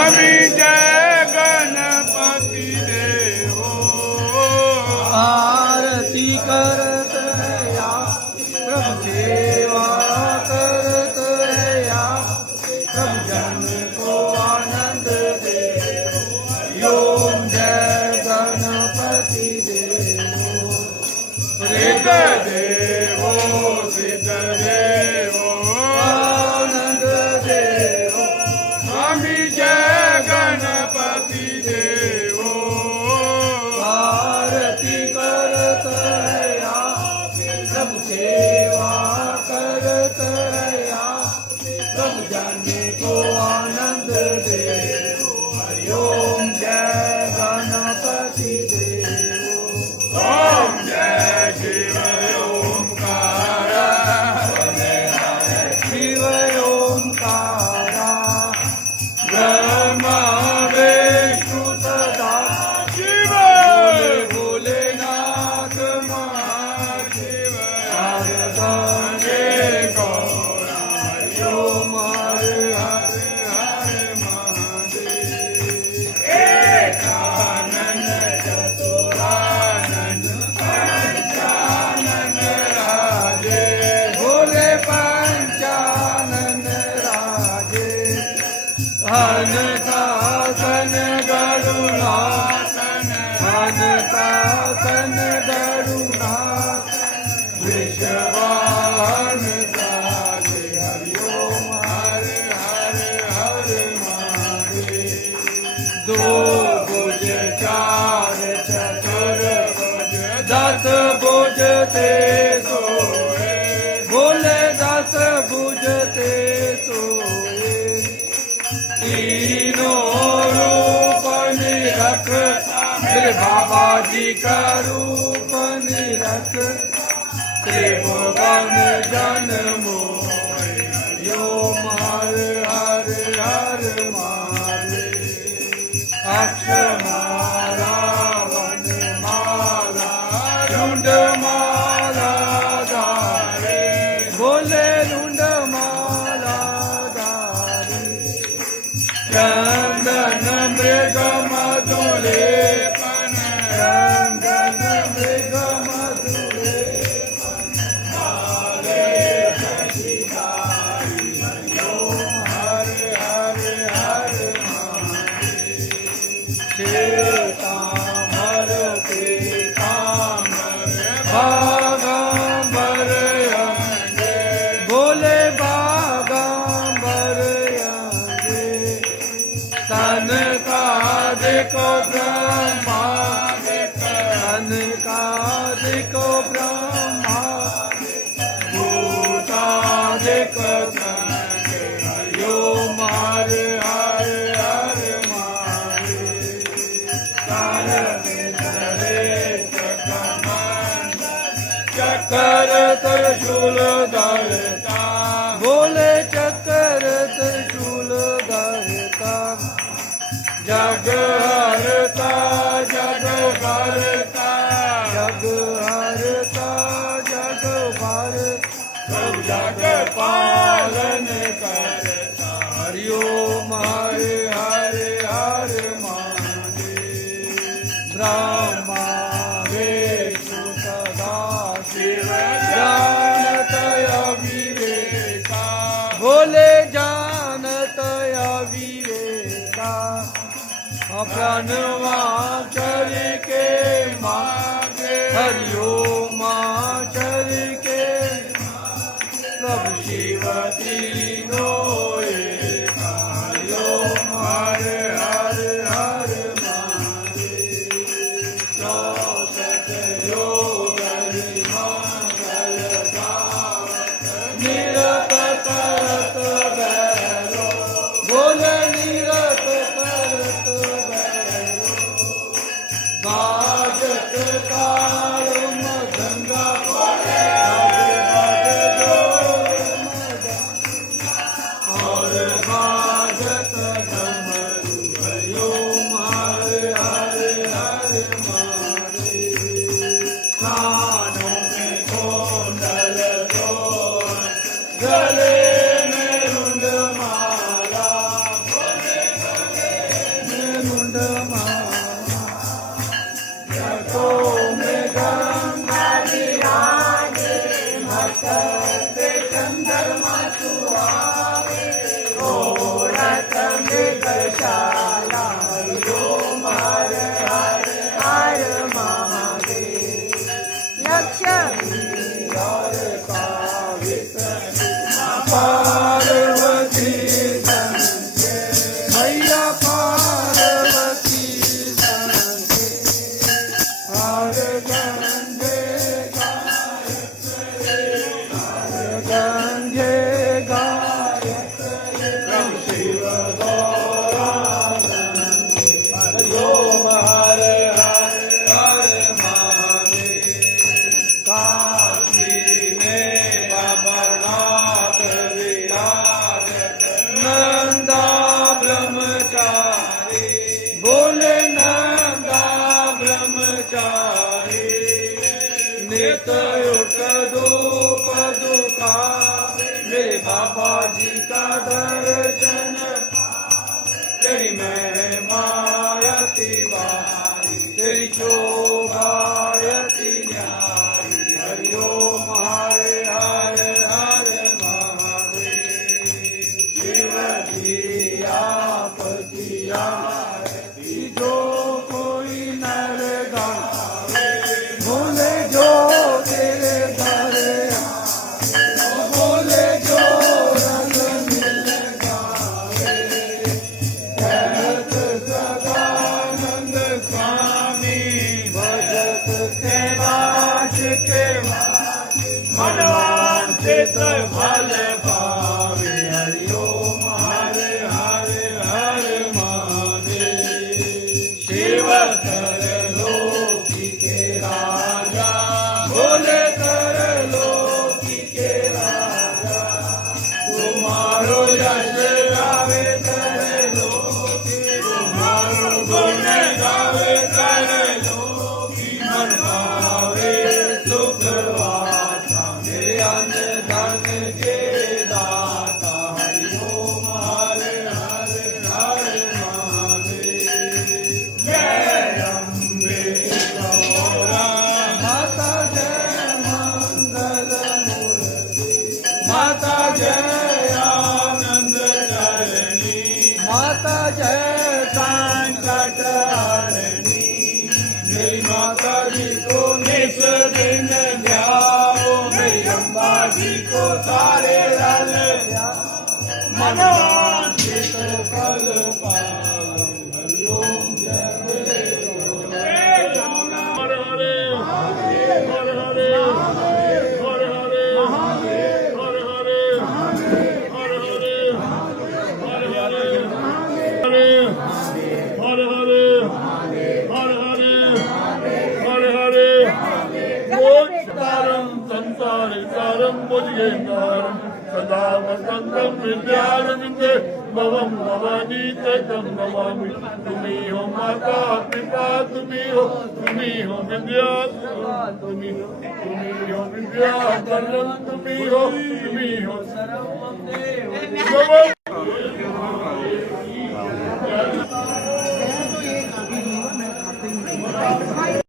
स्वामी जय गणपति देवो आरती करत या प्रभु सेवा करत या प्रभु जन को आनंद दे ओम जय गणपति देवो सिद्ध देवो सिद्ध देवो आनंद देवो स्वामी जय गणपति देवो आरती करत या प्रभु सेवा करत या प्रभु जन को आनंद दे ओम जय गणपति देवो ओम जय शिव ओंकार शिव ओंकारा ब्रह्मा विष्णु सदा शिव भोलेनाथ महाशिव महादेव गौरा ओम हर हर हर महादेव एकानंद चतुरानंद पंचानंद राजे भोले पंचानन राजे हनतासन गरुनाथ हनतासन गरुनाथ विश्वान राजे हरि ओम हर हर हर महादेव दो भुज चार चतुर भुज दस भुज ते सोए भोले दस भुज ते सोए तीनों रूप निरख मेरे बाबा जी का रूप निरख त्रिभुवन जन मोहे यो हर हर हर महादेव अक्षमाला वन माला रुंड माला धारे बोले रुंड माला धारे चंदन मृग मधुलेपन चंदन मृग मधुलेपन हर हर हर श्वेतांबर पीतांबर बागांबर अंगे बोले बागांबर अंगे तन का देखो ब्रह्मा तन का देखो ब्रह्मा भूता देखो संगे हरिओ हर हर हर महादेव चक्कर त्रिशूल धरता बोले चक्कर त्रिशूल धरता जग हरता जग भरता जग हरता जग भर सब जग पालन करता हरिओम हर हर हर महादेव ब्रह्मा विष्णु सदा शिव जानत अविवेका भोले जानत अविवेका प्रणवा चर के मागे हरिओम चर के प्रभु शिव तीनों एका हरिओम हर हर हर महादेव चौसठ योग मंगल गावत निरत करत भैरो बोले निरत करत भैरो बाजत ताल मृदंगा शाला हरि ओम हर हर हर महादेव लक्ष्मी पार्वती मैया पार्वती हर गंगे गंगे गायत्री शिव हरि ओम हर हर हर महादेव काशी में अमरनाथ विराजत नंदा ब्रह्मचारी बोले नंदा ब्रह्मचारी नित्य उठ धूप दुखा मेरे बाबा जी का दर्शन तेरी महिमा यति वारी तेरी शोभा यति न्यारी हरि ओम हरे हरे हरे महादेव शिव जी आपतिया जो कोई नर गावे बोले जो तेरे घर बोले जो रंग मिल गावे कहत सदानंद स्वामी भजत कैलाश के मनवांचित फल पावे हरि ओम हरे हरे हरे महादेव शिव सर्वलोकी के राजा बोले सर्वलोकी के राजा तुम्हारो यश गावे सर्वलोकी तुम्हारो गुण गावे सर्वलोकी मन भावे सुख वाता मेरे अन्न धन के दाता हरि ओम हरे हरे हरे महादेव जय अम्बे गौरा माता जय मंगल मूर्ति माता जय आनंद करणी माता जय संकट हरणी मेरी माता जी को निस दिन ध्याओ मेरी अम्बा जी को सारे रल मनवांचित फल पाओ हरि ओम जय गुरुदेव हर हरे हर हरे हर हरे हर हरे हर हरे हर हरे हर हरे हर हरे हर हरे मोक्षकारं संसारिकारं भुजगेन्द्रं सदा वसन्तं विद्यारविन्दे भवं भवानी ततं नमामि तुम्ही हो माता पिता तुम्ही हो विद्या तुम्ही हो विद्या तुम्ही हो